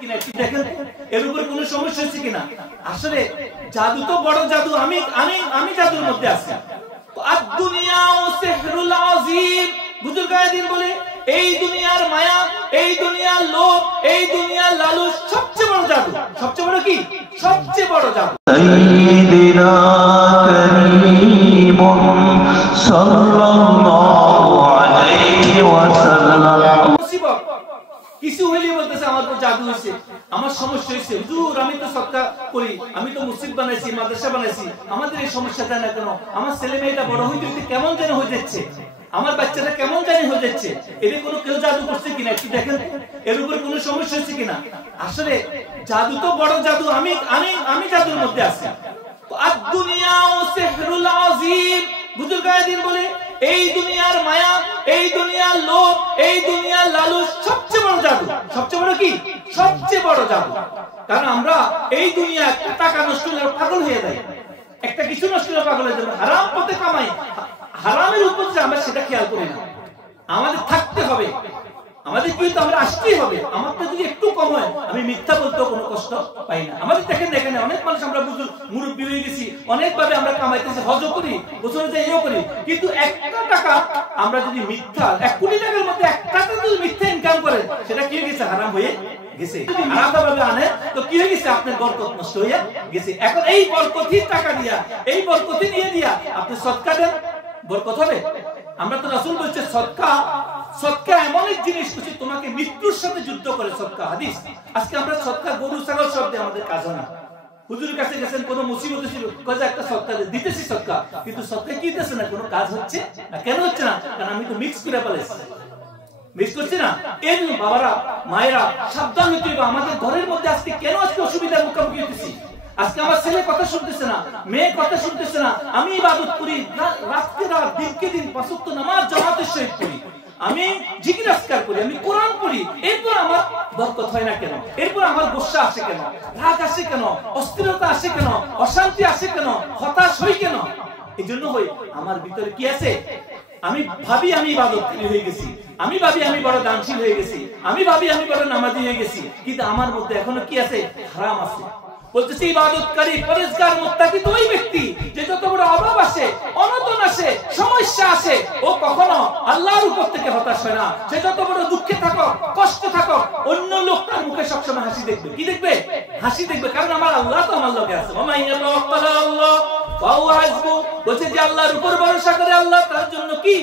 কিনা একটু দেখেন, এর উপর কোনো সমস্যা হচ্ছে কিনা। আসলে জাদু তো বড় জাদু, আমি আমি আমি জাদুর মধ্যে আছি। আর দুনিয়া ও সিহরুল আযীম, বুজুর্গায়ে দ্বীন বলে এই দুনিয়ার মায়া, এই দুনিয়ার লোভ, এই দুনিয়ার লালুচ সবচেয়ে বড় জাদু। সবচেয়ে বড় কি? সবচেয়ে বড় জাদু। সাইয়্যিদিনা কারীমুন সাল্লাল্লাহু আলাইহি ওয়াসাল্লাম। মুসিবত কিছু হইলে বলতেছে আমার তো জাদু হইছে, আমার সমস্যা হইছে, হুজুর আমি তো সদকা করি, আমি তো মসজিদ বানাইছি, মাদ্রাসা বানাইছি, আমাদের এই সমস্যাটা না কেন? আমার ছেলে মেয়েটা বড় হইতে কেমন যেন হয়ে যাচ্ছে, আমার বাচ্চাটা কেমন জানি হয়ে যাচ্ছে। এর কোনো কেউ জাদু করছে কিনা একটু দেখেন, এর উপর কোনো সমস্যা হচ্ছে কিনা। আসলে জাদু তো বড় জাদু, আমি আমি আমি জাদুর মধ্যে আছি। আর দুনিয়া ও সিহরুল আযীম, বুজুর্গায়ে দ্বীন বলে এই দুনিয়ার মায়া, এই দুনিয়ার লোভ, এই দুনিয়ার লালুচ সবচেয়ে বড় জাদু। সবচেয়ে বড় কি? সবচেয়ে বড় জাদু। কারণ আমরা এই দুনিয়া একটা টাকা নষ্ট হলে পাগল হয়ে যাই, একটা কিছু নষ্ট হলে পাগল হয়ে যাবে, হারাম পথে কামাই, হারামের উপর যে আমরা সেটা খেয়াল করি না। আমাদের থাকতে হবে, আমাদের কিন্তু আমরা আসতেই হবে। আমারটা যদি একটু কম হয় আমি মিথ্যা বলতেও কোনো কষ্ট পাই না। আমাদের দেখেন এখানে অনেক মানুষ আমরা বুঝুন মুরব্বী হয়ে গেছি, অনেকভাবে আমরা কামাইতেছি, হজ করি, বছরে যাই এও করি, কিন্তু একটা টাকা আমরা যদি মিথ্যা, 1 কোটি টাকার মধ্যে 1 টাকা যদি মিথ্যা ইনকাম করে সেটা কি হয়ে গেছে? হারাম হয়ে গেছে। যদি আলাদাভাবে আনে তো কি হয়ে গেছে? আপনার বরকত নষ্ট হয়ে গেছে। এখন এই বরকতির টাকা দিয়া, এই বরকতি নিয়ে দিয়া আপনি সদকা দেন, বরকত হবে? আমরা তো রাসূল বলছে সদকা, সদকা এমন এক জিনিস হচ্ছে তোমাকে মৃত্যুর সাথে যুদ্ধ করে সদকা, হাদিস। আজকে আমরা সদকা গরু ছাগল সব দিয়ে আমাদের কাজ হয় না। হুজুরের কাছে গেছেন, কোনো মুসিবত ছিল, কয় একটা সদকা দিতেছি সদকা, কিন্তু সদকা কি দিতেছে না, কোনো কাজ হচ্ছে না। কেন হচ্ছে না? কারণ আমি তো মিক্স করে ফেলেছি, মিক্স করছি না। এই বাবারা মায়েরা সাবধান হতে হবে। আমাদের ঘরের মধ্যে আজকে কেন আজকে অসুবিধার মুখোমুখি হতেছি? আজকে আমার ছেলে কথা শুনতেছে না, মেয়ে কথা শুনতেছে না, আমি ইবাদত করি রাতকে রাত, দিনকে দিন 5 ওয়াক্ত নামাজ জামাতের সহিত পড়ি, আমি জিকির আজকার করি, আমি কোরআন পড়ি, এরপর আমার বরকত হয় না কেন? এরপর আমার গোসা আসে কেন? রাগ আসে কেন? অস্থিরতা আসে কেন? অশান্তি আসে কেন? হতাশ হই কেন? এই জন্য হই আমার ভিতরে কি আছে? আমি ভাবি আমি ইবাদতকারী হয়ে গেছি, আমি ভাবি আমি বড় দানশীল হয়ে গেছি, আমি ভাবি আমি বড় নামাজি হয়ে গেছি, কিন্তু আমার মধ্যে এখনো কি আছে? হারাম আছে। বলতেছি ইবাদতকারী পরেজগার মুত্তাকি তো ওই ব্যক্তি যে যত বড় অভাব আসে, অনটন আসে, সমস্যা আসে, ও কখনো আল্লাহর উপর থেকে হতাশ হয় না। সে যত বড় দুঃখে থাকো, কষ্টে থাকো, অন্য লোকটার মুখে সবসময় হাসি দেখবে। কি দেখবে? হাসি দেখবে। কারণ আমার আল্লাহ তো আমার লগে আছে। আল্লাহ বলছে যে আল্লাহর উপর ভরসা করে আল্লাহ তার জন্য কি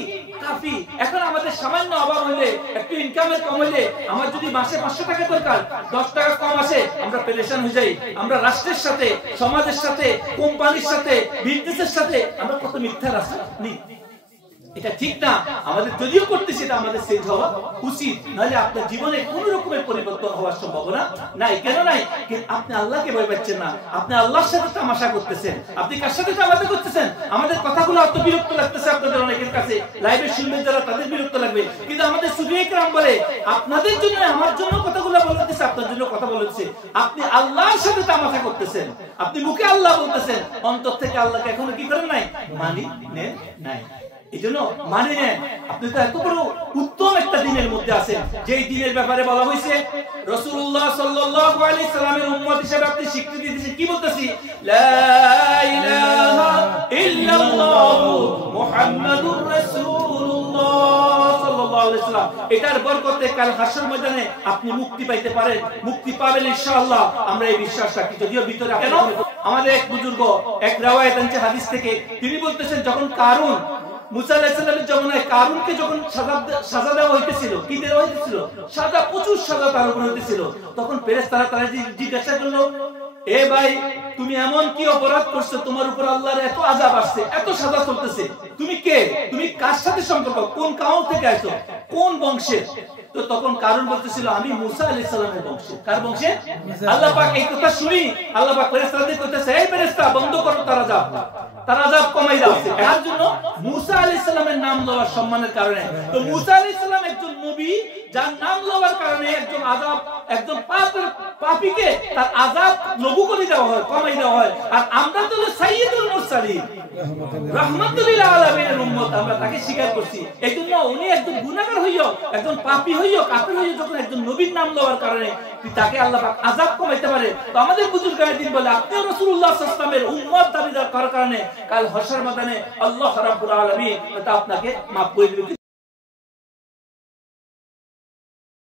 কাফি। এখন আমাদের সামান্য অভাব হইলে, একটু ইনকামের কম হইলে, আমার যদি মাসে 500 টাকা দরকার, 10 টাকা কম আসে, আমরা পেরেশান হয়ে যাই। আমরা রাষ্ট্রের সাথে, সমাজের সাথে, কোম্পানির সাথে, বিজনেসের সাথে আমরা কত মিথ্যা রাস্তা নিই। এটা ঠিক না। আমাদের যদিও করতেছি এটা আমাদের চেঞ্জ হওয়া উচিত, নাহলে আপনার জীবনে কোন রকমের পরিবর্তন হওয়ার সম্ভাবনা নাই। কেন নাই? আপনি আল্লাহকে ভয় পাচ্ছেন না, আপনি আল্লাহর সাথে তামাশা করতেছেন। আপনি কার সাথে তামাশা করতেছেন? আমাদের কথাগুলো অত বিরক্ত লাগতেছে আপনাদের অনেকের কাছে, লাইভে শুনবেন যারা তাদের বিরক্ত লাগবে, কিন্তু আমাদের সুফিয়ে কেরাম বলে আপনাদের জন্য, আমার জন্য কথাগুলো বলতেছে, আপনার জন্য কথা বলতেছে। আপনি আল্লাহর সাথে তামাশা করতেছেন, আপনি মুখে আল্লাহ বলতেছেন, অন্তর থেকে আল্লাহকে এখনো কি করেন নাই? মানি নেন নাই। এই জন্য মানে নেন। আপনি তো এত বড় উত্তম একটা দিনের মধ্যে আছেন, যেই দিনের ব্যাপারে বলা হয়েছে রাসূলুল্লাহ সাল্লাল্লাহু আলাইহি সাল্লামের উম্মত হিসেবে আপনি স্বীকৃতি দিয়েছেন। কি বলতেছি? লা ইলাহা ইল্লাল্লাহু মুহাম্মাদুর রাসূলুল্লাহ সাল্লাল্লাহু আলাইহি সাল্লাম। এটার বরকতে কাল হাশর ময়দানে আপনি মুক্তি পাইতে পারেন, মুক্তি পাবেন ইনশাআল্লাহ। আমরা এই বিশ্বাস রাখি। যদিও ভিতরে কেন আমাদের এক বুজুর্গ এক riwayat আছে হাদিস থেকে, তিনি বলতেছেন যখন কারুন মুসা আলাইহিস সালামের জমানায় কারুনকে যখন সাজা দেওয়া হইতেছিল, কি দেওয়া হইতেছিল? সাজা, প্রচুর সাজা তার উপর হইতেছিল। তখন ফেরেশতারা তারা জিজ্ঞাসা করলো, এ ভাই তুমি এমন কি অপরাধ করছো, তোমার উপর আল্লাহর এত আযাব আসছে, এত সাজা চলতেছে, তুমি কে? তুমি কার সাথে সম্পর্ক? কোন কাউম থেকে আইছো? কোন বংশের? তো তখন কারণ বলতেছিল আমি মুসা আলাইহিস সালামের বংশে। কার বংশে? আল্লাহ পাক এই কথা শুনি আল্লাহ পাক ফেরেশতাদের কইতেছে, এই ফেরেশতা বন্ধ করো তার আযাব, তার আযাব কমাই দাও। এর জন্য মুসা আলাইহিস সালামের নাম লওয়ার সম্মানের কারণে। তো মুসা আলাইহিস সালাম একজন নবী, যার নাম লওয়ার কারণে একজন আযাব, একজন পাপীকে তার আযাব লঘু করে দেওয়া হয়, কমাই দেওয়া হয়। আর আমরা তো সাইয়্যিদুল মুরসালিন, রাহমাতুল লিল আলামিনের উম্মত, আমরা তাকে স্বীকার করছি। এইজন্য উনি একজন গুনাহগার হইও, একজন পাপী হইও, কাফের হইও যখন একজন নবীর নাম লওয়ার কারণে তাকে আল্লাহ পাক আযাব কমাইতে পারে। তো আমাদের বুজুর্গানে দিন বলে আপনি রাসূলুল্লাহ সাল্লাল্লাহু আলাইহি ওয়াসাল্লামের উম্মত দাবিদার করার কারণে কাল হাশর ময়দানে আল্লাহ রাব্বুল আলামিন তা আপনাকে মাফ করে দিবেন।